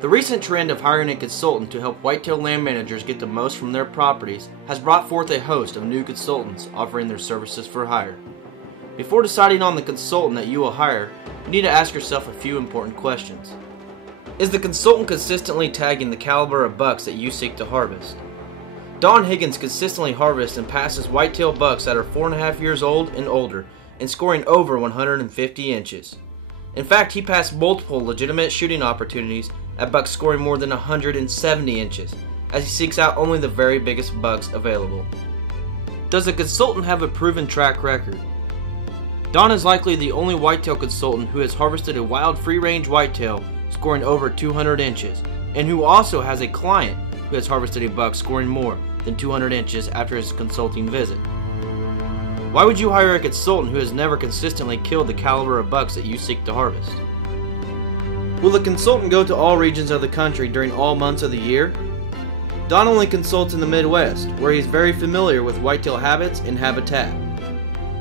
The recent trend of hiring a consultant to help whitetail land managers get the most from their properties has brought forth a host of new consultants offering their services for hire. Before deciding on the consultant that you will hire, you need to ask yourself a few important questions. Is the consultant consistently tagging the caliber of bucks that you seek to harvest? Don Higgins consistently harvests and passes whitetail bucks that are 4.5 years old and older and scoring over 150 inches. In fact, he passed multiple legitimate shooting opportunities at bucks scoring more than 170 inches, as he seeks out only the very biggest bucks available. Does the consultant have a proven track record? Don is likely the only whitetail consultant who has harvested a wild free-range whitetail scoring over 200 inches, and who also has a client who has harvested a buck scoring more than 200 inches after his consulting visit. Why would you hire a consultant who has never consistently killed the caliber of bucks that you seek to harvest? Will the consultant go to all regions of the country during all months of the year? Don only consults in the Midwest, where he is very familiar with whitetail habits and habitat.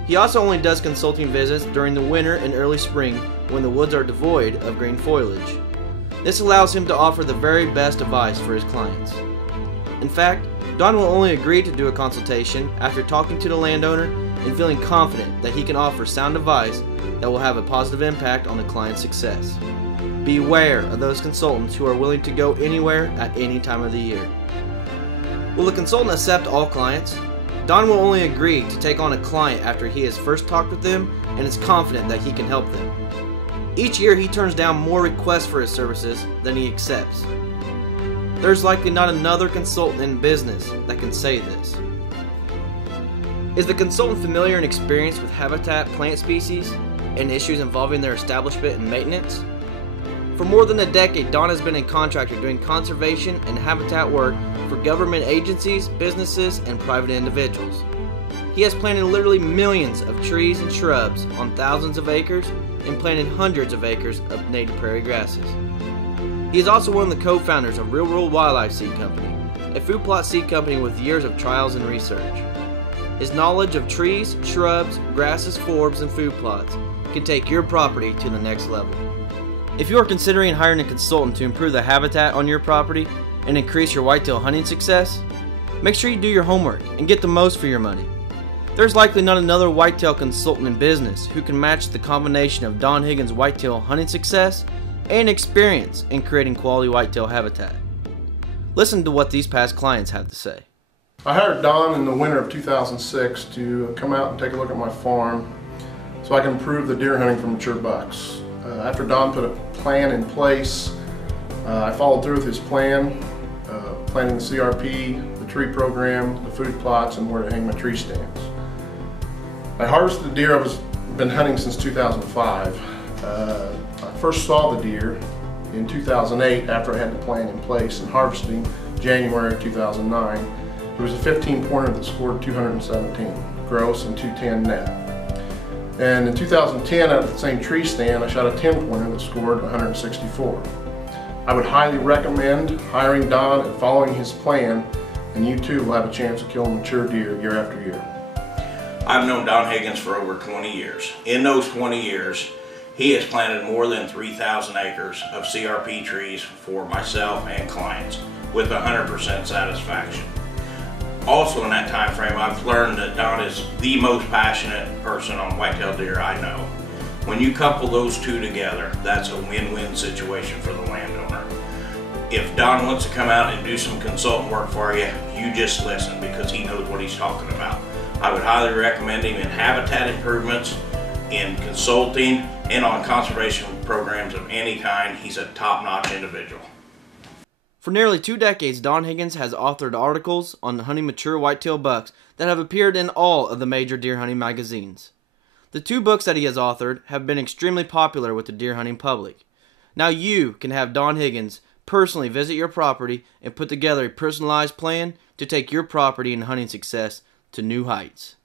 He also only does consulting visits during the winter and early spring when the woods are devoid of green foliage. This allows him to offer the very best advice for his clients. In fact, Don will only agree to do a consultation after talking to the landowner and feeling confident that he can offer sound advice that will have a positive impact on the client's success. Beware of those consultants who are willing to go anywhere at any time of the year. Will the consultant accept all clients? Don will only agree to take on a client after he has first talked with them and is confident that he can help them. Each year he turns down more requests for his services than he accepts. There's likely not another consultant in business that can say this. Is the consultant familiar and experienced with habitat plant species and issues involving their establishment and maintenance? For more than a decade, Don has been a contractor doing conservation and habitat work for government agencies, businesses, and private individuals. He has planted literally millions of trees and shrubs on thousands of acres and planted hundreds of acres of native prairie grasses. He is also one of the co-founders of Real World Wildlife Seed Company, a food plot seed company with years of trials and research. His knowledge of trees, shrubs, grasses, forbs, and food plots can take your property to the next level. If you are considering hiring a consultant to improve the habitat on your property and increase your whitetail hunting success, make sure you do your homework and get the most for your money. There's likely not another whitetail consultant in business who can match the combination of Don Higgins' whitetail hunting success and experience in creating quality whitetail habitat. Listen to what these past clients have to say. I hired Don in the winter of 2006 to come out and take a look at my farm so I can improve the deer hunting for mature bucks. After Don put a plan in place, I followed through with his plan, planning the CRP, the tree program, the food plots, and where to hang my tree stands. I harvested the deer I've been hunting since 2005. I first saw the deer in 2008 after I had the plan in place, and harvesting January of 2009. There was a 15-pointer that scored 217 gross and 210 net. And in 2010, out of the same tree stand, I shot a 10-pointer that scored 164. I would highly recommend hiring Don and following his plan, and you too will have a chance of killing mature deer year after year. I've known Don Higgins for over 20 years. In those 20 years, he has planted more than 3,000 acres of CRP trees for myself and clients with 100% satisfaction. Also in that time frame, I've learned that Don is the most passionate person on whitetail deer I know. When you couple those two together, that's a win-win situation for the landowner. If Don wants to come out and do some consultant work for you, you just listen, because he knows what he's talking about. I would highly recommend him in habitat improvements, in consulting, and on conservation programs of any kind. He's a top-notch individual. For nearly 2 decades, Don Higgins has authored articles on hunting mature whitetail bucks that have appeared in all of the major deer hunting magazines. The 2 books that he has authored have been extremely popular with the deer hunting public. Now you can have Don Higgins personally visit your property and put together a personalized plan to take your property and hunting success to new heights.